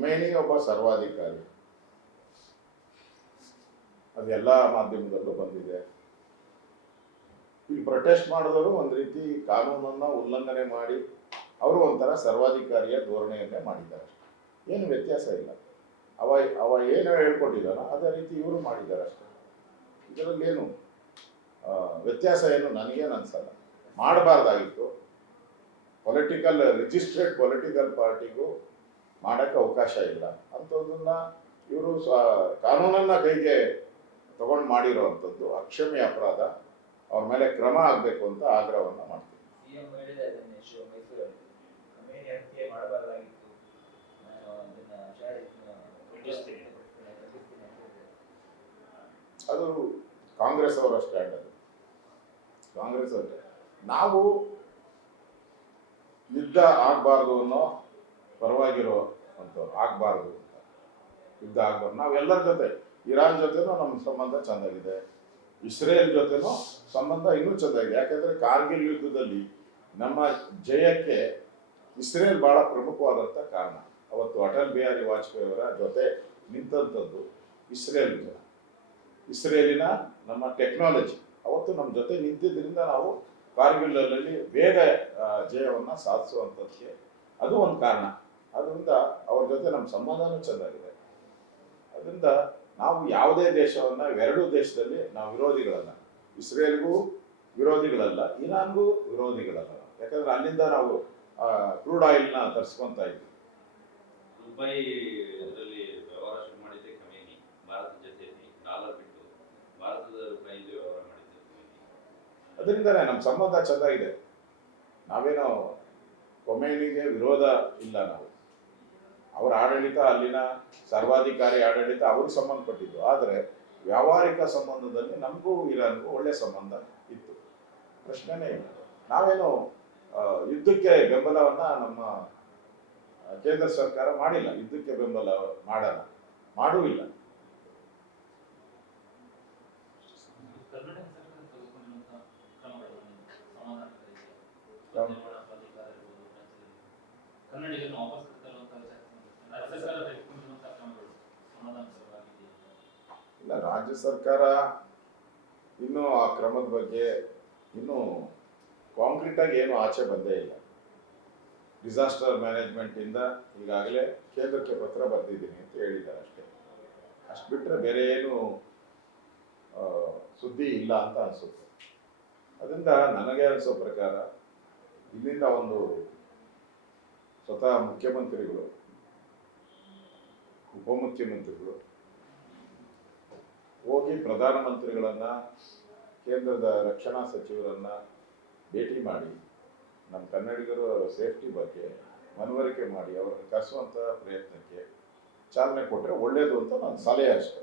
ಖೊಮೇನಿ ಒಬ್ಬ ಸರ್ವಾಧಿಕಾರಿ, ಅದೆಲ್ಲ ಮಾಧ್ಯಮದಲ್ಲೂ ಬಂದಿದೆ. ಇಲ್ಲಿ ಪ್ರೊಟೆಸ್ಟ್ ಮಾಡಿದವರು ಒಂದು ರೀತಿ ಕಾನೂನನ್ನ ಉಲ್ಲಂಘನೆ ಮಾಡಿ ಅವರು ಒಂಥರ ಸರ್ವಾಧಿಕಾರಿಯ ಧೋರಣೆಯನ್ನೇ ಮಾಡಿದ್ದಾರೆ. ಏನು ವ್ಯತ್ಯಾಸ ಇಲ್ಲ. ಅವ ಏನು ಹೇಳ್ಕೊಟ್ಟಿದ್ದಾನೋ ಅದೇ ರೀತಿ ಇವರು ಮಾಡಿದ್ದಾರೆ ಅಷ್ಟೇ. ಇದರಲ್ಲಿ ಏನು ವ್ಯತ್ಯಾಸ ಏನು ನನಗೇನು ಅನ್ಸಲ್ಲ. ಮಾಡಬಾರ್ದಾಗಿತ್ತು. ರಿಜಿಸ್ಟ್ರೇಡ್ ಪೊಲಿಟಿಕಲ್ ಪಾರ್ಟಿಗೂ ಮಾಡೋಕ್ಕೆ ಅವಕಾಶ ಇಲ್ಲ. ಅಂಥದ್ದನ್ನ ಇವರು ಕಾನೂನನ್ನ ಕೈಗೆ ತಗೊಂಡು ಮಾಡಿರೋವಂಥದ್ದು ಅಕ್ಷಮ್ಯ ಅಪರಾಧ. ಅವ್ರ ಮೇಲೆ ಕ್ರಮ ಆಗಬೇಕು ಅಂತ ಆಗ್ರಹವನ್ನು ಮಾಡ್ತೀವಿ. ಅದು ಕಾಂಗ್ರೆಸ್ ಅವರ ಸ್ಟ್ಯಾಂಡ್. ಅದು ಕಾಂಗ್ರೆಸ್ ಅವರ ನಾವು ಯುದ್ಧ ಆಗಬಾರ್ದು ಅನ್ನೋ ಪರವಾಗಿರೋ ಅಂಥವ್ರು. ಆಗಬಾರ್ದು ಯುದ್ಧ ಆಗಬಾರ್ದು. ನಾವೆಲ್ಲರ ಜೊತೆ, ಇರಾನ್ ಜೊತೆನೂ ನಮ್ಮ ಸಂಬಂಧ ಚೆಂದಾಗಿದೆ, ಇಸ್ರೇಲ್ ಜೊತೆನೂ ಸಂಬಂಧ ಇನ್ನೂ ಚೆಂದಾಗಿದೆ. ಯಾಕಂದರೆ ಕಾರ್ಗಿಲ್ ಯುದ್ಧದಲ್ಲಿ ನಮ್ಮ ಜಯಕ್ಕೆ ಇಸ್ರೇಲ್ ಬಹಳ ಪ್ರಮುಖವಾದಂಥ ಕಾರಣ. ಅವತ್ತು ಅಟಲ್ ಬಿಹಾರಿ ವಾಜಪೇಯಿ ಅವರ ಜೊತೆ ನಿಂತಂಥದ್ದು ಇಸ್ರೇಲಿನ ನಮ್ಮ ಟೆಕ್ನಾಲಜಿ ಅವತ್ತು ನಮ್ಮ ಜೊತೆ ನಿಂತಿದ್ದರಿಂದ ನಾವು ಕಾರ್ಗಿಲಲ್ಲಿ ಬೇಗ ಜಯವನ್ನು ಸಾಧಿಸುವಂಥದ್ದಕ್ಕೆ ಅದು ಒಂದು ಕಾರಣ. ಅದರಿಂದ ಅವ್ರ ಜೊತೆ ನಮ್ಮ ಸಂಬಂಧನೂ ಚೆನ್ನಾಗಿದೆ. ಅದರಿಂದ ನಾವು ಯಾವುದೇ ದೇಶವನ್ನು, ಎರಡೂ ದೇಶದಲ್ಲಿ ನಾವು ವಿರೋಧಿಗಳಲ್ಲ. ಇಸ್ರೇಲ್ಗೂ ವಿರೋಧಿಗಳಲ್ಲ, ಇರಾನ್ಗೂ ವಿರೋಧಿಗಳಲ್ಲ. ಯಾಕಂದ್ರೆ ಅಲ್ಲಿಂದ ನಾವು ಕ್ರೂಡ್ ಆಯಿಲ್ನ ತರಿಸ್ಕೊತಾ ಇದ್ವಿ. ದುಬೈ ಇದರಲ್ಲಿ ವ್ಯವಹಾರ ಶುರು ಮಾಡಿದ್ದೆ ಖಮೇನಿ, ಭಾರತ ಜೊತೆಯಲ್ಲಿ ಡಾಲರ್ ಬಿಟ್ಟು ಭಾರತದ ರೂಪಾಯಿಯಲ್ಲಿ ವ್ಯವಹಾರ ಮಾಡಿದ್ದೆ ಖಮೇನಿ. ಅದರಿಂದನೇ ನಮ್ಮ ಸಂಬಂಧ ಚೆನ್ನಾಗಿದೆ. ನಾವೇನೋ ಖೊಮೇನಿಗೆ ವಿರೋಧ ಇಲ್ಲ. ನಾವು ಅವರ ಆಡಳಿತ, ಅಲ್ಲಿನ ಸರ್ವಾಧಿಕಾರಿ ಆಡಳಿತ ಅವ್ರಿಗೆ ಸಂಬಂಧಪಟ್ಟಿದ್ದು. ಆದರೆ ವ್ಯಾವಹಾರಿಕ ಸಂಬಂಧದಲ್ಲಿ ನಮಗೂ ಇರಾನ್ಗೂ ಒಳ್ಳೆ ಸಂಬಂಧ ಇತ್ತು, ಪ್ರಶ್ನೆನೇ ಇಲ್ಲ. ನಾವೇನು ಯುದ್ಧಕ್ಕೆ ಬೆಂಬಲವನ್ನ ನಮ್ಮ ಕೇಂದ್ರ ಸರ್ಕಾರ ಮಾಡಿಲ್ಲ, ಯುದ್ಧಕ್ಕೆ ಬೆಂಬಲ ಮಾಡಲ್ಲ, ಮಾಡೂ ಇಲ್ಲ. ಇಲ್ಲ, ರಾಜ್ಯ ಸರ್ಕಾರ ಇನ್ನೂ ಆ ಕ್ರಮದ ಬಗ್ಗೆ ಇನ್ನೂ ಕಾಂಕ್ರೀಟ್ ಆಗಿ ಏನು ಆಚೆ ಬಂದೇ ಇಲ್ಲ. ಡಿಸಾಸ್ಟರ್ ಮ್ಯಾನೇಜ್ಮೆಂಟ್ ಇಂದ ಈಗಾಗಲೇ ಕೇಂದ್ರಕ್ಕೆ ಪತ್ರ ಬರೆದಿದ್ದೀನಿ ಅಂತ ಹೇಳಿದ್ದಾರೆ ಅಷ್ಟೇ. ಅಷ್ಟು ಬಿಟ್ಟರೆ ಬೇರೆ ಏನು ಸುದ್ದಿ ಇಲ್ಲ ಅಂತ ಅನಿಸುತ್ತೆ. ಅದರಿಂದ ನನಗೆ ಅನಿಸೋ ಪ್ರಕಾರ ಇಲ್ಲಿಂದ ಒಂದು ಸ್ವತಃ ಮುಖ್ಯಮಂತ್ರಿಗಳು, ಉಪಮುಖ್ಯಮಂತ್ರಿಗಳು ಹೋಗಿ ಪ್ರಧಾನಮಂತ್ರಿಗಳನ್ನ, ಕೇಂದ್ರದ ರಕ್ಷಣಾ ಸಚಿವರನ್ನ ಭೇಟಿ ಮಾಡಿ ನಮ್ಮ ಕನ್ನಡಿಗರು ಸೇಫ್ಟಿ ಬಗ್ಗೆ ಮನವರಿಕೆ ಮಾಡಿ ಅವರನ್ನು ಕರೆಸುವಂಥ ಪ್ರಯತ್ನಕ್ಕೆ ಚಾಲನೆ ಕೊಟ್ಟರೆ ಒಳ್ಳೆಯದು ಅಂತ ನನ್ನ ಸಲಹೆ ಅಷ್ಟೇ.